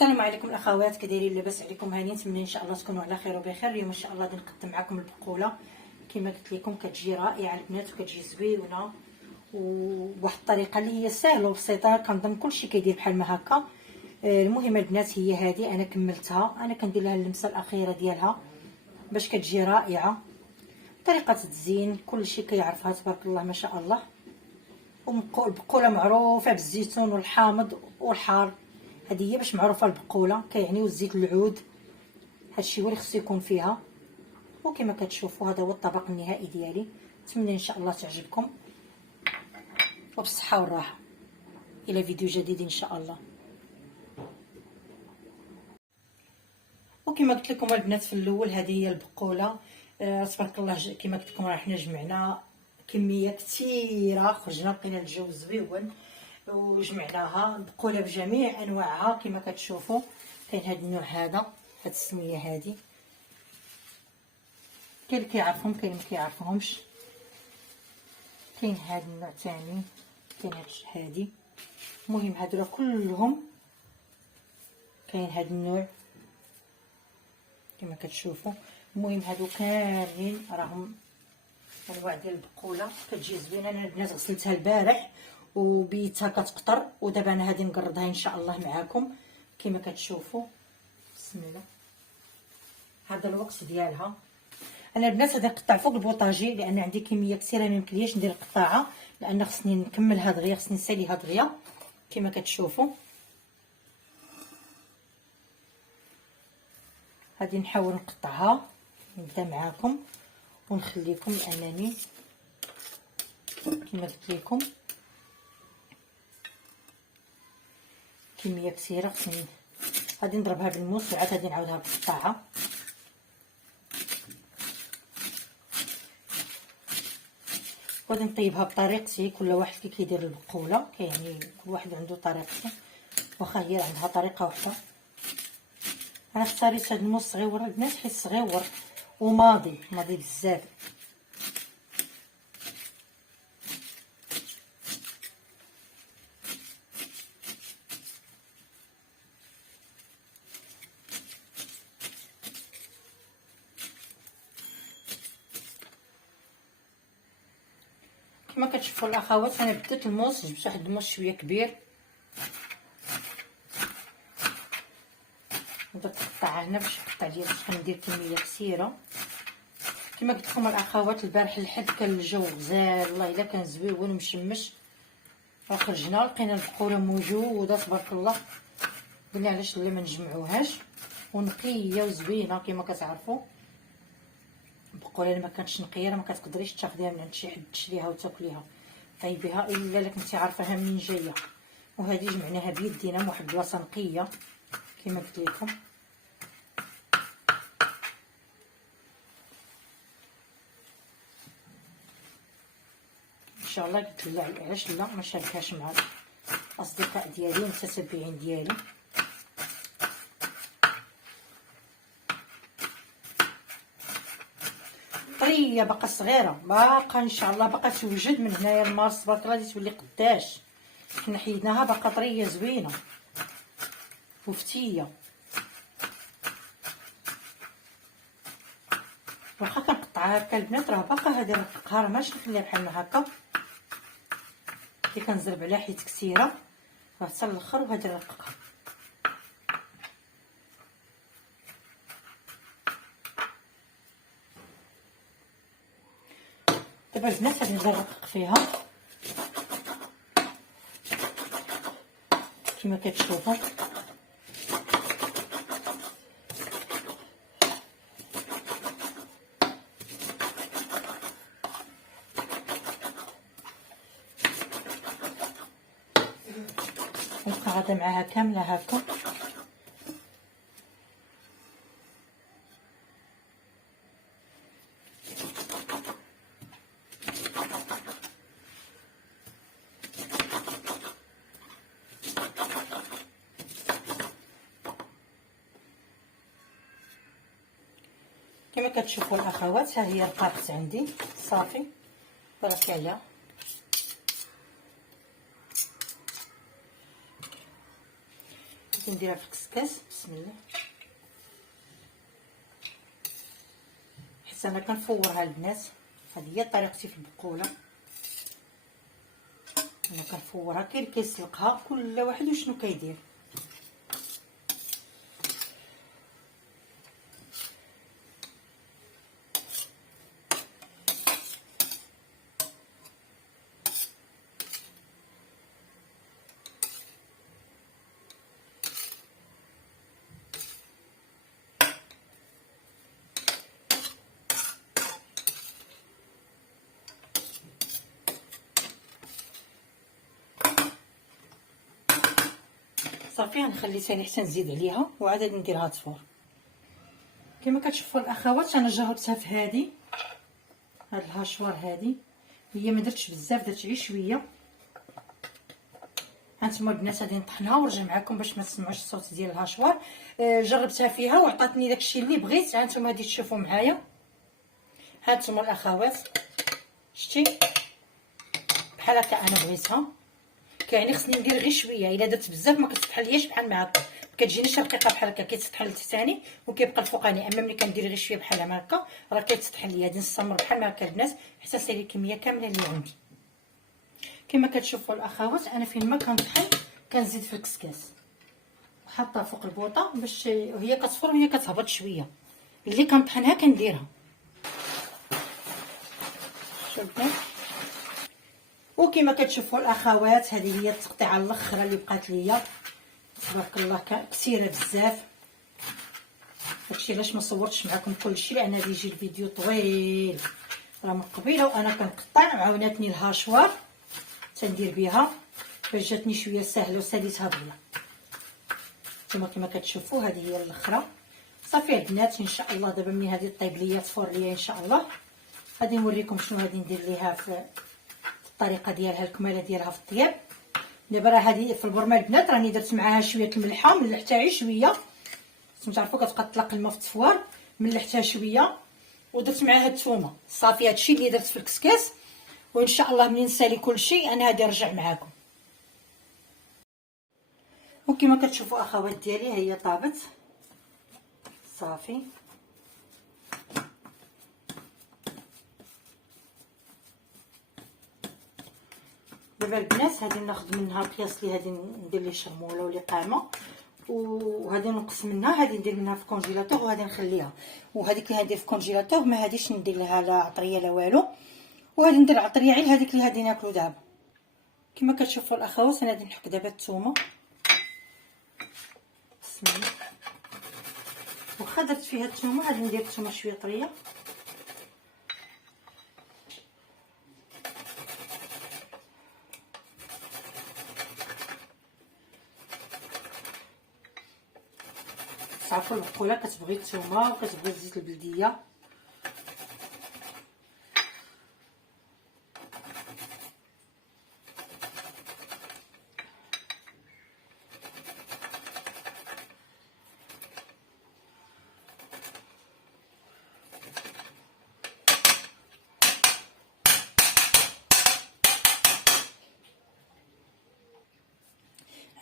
السلام عليكم الاخوات، كدايرين؟ لاباس عليكم؟ هانيين؟ نتمنى ان شاء الله تكونوا على خير وبخير. اليوم ان شاء الله غادي نقدم معكم البقوله كما قلت لكم. كتجي رائعه البنات وكتجي زويونه وبواحد الطريقه اللي هي سهله وبسيطه. كنظن كلشي كيدير بحال ما هكا. المهم البنات هي هذه، انا كملتها، انا كندير لها اللمسه الاخيره ديالها باش كتجي رائعه. طريقه التزيين كلشي كيعرفها تبارك الله ما شاء الله. البقوله معروفه بالزيتون والحامض والحار، هذه هي باش معروفه البقوله، كيعنيو الزيت العود. هادشي هو اللي خصو يكون فيها. وكما كتشوفوا هذا هو الطبق النهائي ديالي. نتمنى ان شاء الله تعجبكم وبالصحه والراحه. الى فيديو جديد ان شاء الله. وكما قلت لكم البنات في الاول، هذه هي البقوله. تبارك الله كما قلت لكم راه حنا جمعنا كميه كثيره، خرجنا لقينا الجو زويون وجمعناها. البقوله بجميع انواعها كما كتشوفوا. كاين هذا النوع، هذا السميه هذه، كاين اللي كيعرفهم كاين اللي كيعرفهمش. كاين هذا النوع ثاني، كاين هذه. المهم هذولا كلهم. كاين هذا النوع كما كتشوفوا. المهم هادو كاملين راهم انواع ديال البقوله كتجي زوينه. انا البنات غسلتها البارح وبيتها كتقطر، ودابا انا غادي نقردها ان شاء الله معاكم كما كتشوفوا. بسم الله. هذا الوقت ديالها. انا البنات غادي نقطع فوق البوطاجي لان عندي كميه كثيره، ما يمكنليش ندير القطاعه لان خصني نكملها دغيا، خصني نساليها دغيا كما كتشوفوا. غادي نحاول نقطعها، نبدا معاكم ونخليكم لانني كما قلت لكم كميه كثيره. خصني غادي نضربها بالموس وعاد غادي نعاودها بالقطاعه. غادي نطيبها بطريقتي، كل واحد كيدير البقوله، يعني كل واحد عنده طريقته، واخا هي عندها طريقه واحده. انا اختاريت هذا الموس صغيور البنات حيت صغيور وماضي بزاف. كما كتشوفوا الاخوات، انا بديت الموس، جبت واحد الموس شويه كبير ودرت قطعه هنا باش نقطع ليا، باش ندير كميه كثيره. كما قلت لكم الاخوات البارح الحد كان الجو غزال، والله الا كان زويون ومشمش. خرجنا لقينا البقوله موجوده تبارك الله، قلنا علاش لا ما نجمعوهاش. ونقيه وزوينه كما كتعرفوا. البقوله اللي ما كانتش نقيه ما كتقدريش تاخديها من عند شي حد تشريها وتاكليها، طيبيها الا الا كنتي عارفاها منين جايه. وهذه جمعناها بيدينا من واحد البلاصه نقيه كما قلت لكم. ان شاء الله قلت لا علاش لا ما شاركهاش مع الاصدقاء ديالي والمتتبعين ديالي. طريه باقا صغيره، باقا ان شاء الله باقا توجد من هنايا لمارس تبارك الله غادي تولي قداش. حنا حيدناها باقا طريه زوينه وفتيه. واخا كنقطعها هكا البنات راه باقا غادي نرققها، راه ماشي نخليها بحال ما هكا. كي كنزرب عليها حيت كثيره راه حتى الاخر وغادي نرققها. دابا البنات غادي نبدا نرقق فيها كما كتشوفوا. نبقى غادا معاها كامله هكا. كما كتشوفوا الاخوات، ها هي رققت عندي صافي. برك عليها. غادي نديرها في الكسكاس. بسم الله. حيت انا كنفورها البنات، هذه هي طريقتي في البقوله. انا كنفورها، كاين اللي كيسلقها، كل واحد وشنو كيدير. صافي غنخلي ثاني حتى نزيد عليها وعاد غادي نديرها تفور. كما كتشوفوا الاخوات انا جربتها في هذه، هاد الهاشوار هذه هي ما درتش بزاف، درت غير شويه. هانتوما البنات غادي نطحنها ونرجع معكم باش ما تسمعوش الصوت ديال الهاشوار. جربتها فيها وعطاتني داكشي اللي بغيت. هانتوما غادي تشوفوا معايا. هانتوما الاخوات شتي بحال هكا انا بغيتها. كيعني خصني ندير غير شويه، الا درت بزاف ما كتطحنلياش بحال المعطر، ما كتجينيش رقيقه بحال هكا، كيتطحن التحتاني وكيبقى الفوقاني. اما ملي كندير غير شويه بحال هكا راه كيتطحن ليا. غادي نستمر بحال هكا البنات حتى نسالي الكميه كامله اللي عندي. كما كتشوفوا الاخوات انا فين ما كنطحن كنزيد في الكسكاس وحاطها فوق البوطه باش وهي كتفور وهي كتهبط شويه. اللي كنطحنها كنديرها. شوفوا وكما كتشوفوا الاخوات هذه هي التقطيعه الاخرى اللي بقات ليا. تبارك الله كثيره بزاف. داكشي علاش ما صورتش معكم كلشي، لان غادي يجي الفيديو طويل. راه من قبيله وانا كنقطع، عاوناتني الهاشوار تندير بها باش جاتني شويه سهله وساليتها بيا. نتوما كما كتشوفوا هذه هي الاخرى. صافي البنات ان شاء الله دابا ملي هذه طيب ليا تفور ليا ان شاء الله غادي نوريكم شنو غادي ندير ليها في الطريقه ديالها، الكماله ديالها في الطياب. دابا راه هذه في البرمه البنات راني درت معاها شويه الملحه، ملحتها غير شويه باش تعرفوا كتبقى تطلق الماء في التفوار. ملحتها شويه ودرت معاها الثومه. صافي هادشي اللي درت في الكسكاس. وان شاء الله ملي نسالي كلشي انا غادي نرجع معاكم. وكما كتشوفوا اخوات ديالي هي طابت صافي. دابا البنات غادي ناخذ منها القياس اللي غادي ندير ليه شرموله ولا قامه، وغادي نقص منها، غادي ندير منها في الكونجيلاتور وغادي نخليها. وهذيك اللي غادي في الكونجيلاتور ما غاديش ندير لها لا عطريه لا والو، وغادي ندير عطريه غير هذيك اللي غادي ناكلو دابا. كما كتشوفوا الاخوات انا غادي نحك دابا الثومه. بسم الله. واخا درت فيها الثومه غادي ندير الثومه شويه طريه. تعرفوا البقوله كتبغي الثومه وكتبغي الزيت البلديه.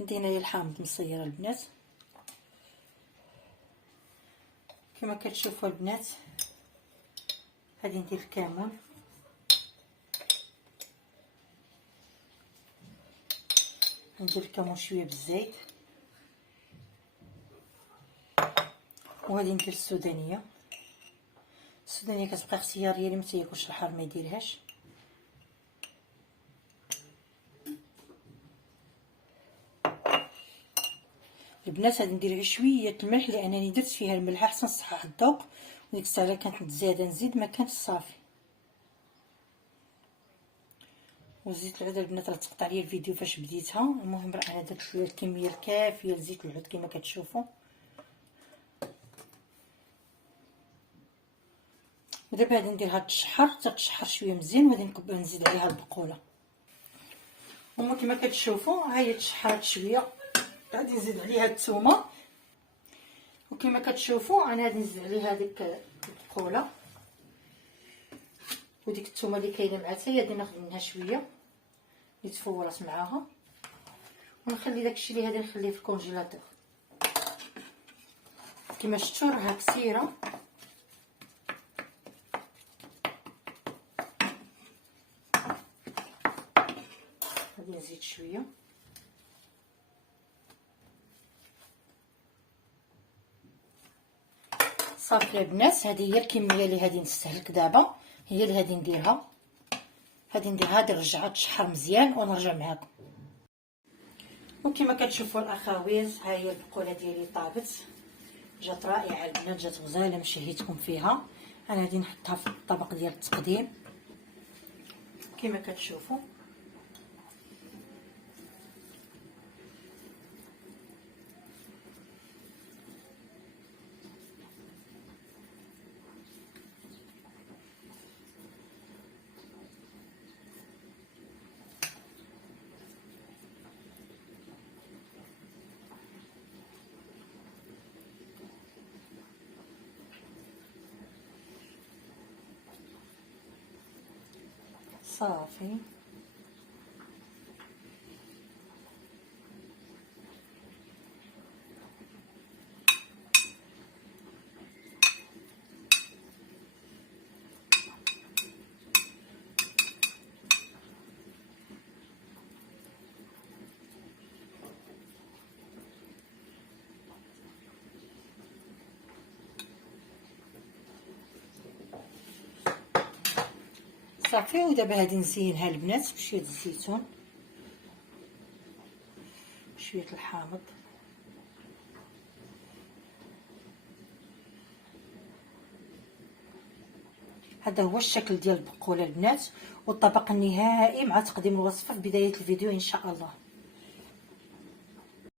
عندي هنايا الحامض مصيره البنات. كما كتشوفوا البنات غادي ندير الكمون، ندير الكمون شويه بالزيت، وغادي ندير السودانيه. السودانيه كتبقى اختياريه، اللي ما تياكلش الحار ما يديرهاش. البنات غادي ندير غير شويه الملح لانني درت فيها الملح حتى نصحح الذوق، وديك الساعه كانت متزاده نزيد ما كانش صافي. وزيت العود البنات راه تقطع لي الفيديو فاش بديتها. المهم راه انا درت الكميه الكافيه لزيت العود كما كتشوفوا. ودابا غادي نديرها تشحر حتى تشحر شويه مزيان، وغادي نزيد عليها البقوله. هما كما كتشوفوا ها هي تشحرات شويه، غادي نزيد عليها الثومه. وكما كتشوفوا انا غادي نزيد عليها ديك البقوله وديك الثومه اللي كاينه مع حتى هي غادي ناخذ منها شويه اللي تفورات معاها، ونخلي داكشي اللي غادي نخليه في الكونجيلاتور. كما شفتوا راها كثيره. غادي نزيد شويه. صافي البنات، هذه هي الكميه اللي غادي نستهلك دابا، هي اللي غادي نديرها. غادي نرجعها تشحر مزيان ونرجع معاكم. وكما كتشوفوا الاخوات، ها هي البقوله ديالي طابت، جات رائعه البنات، جات غزاله مشهيتكم فيها. انا غادي نحطها في الطبق ديال التقديم كما كتشوفوا. صافي صافي. ودابا غادي نزينها البنات بشويه الزيتون، شويه الحامض. هذا هو الشكل ديال البقوله البنات، والطبق النهائي مع تقديم الوصفه في بدايه الفيديو ان شاء الله.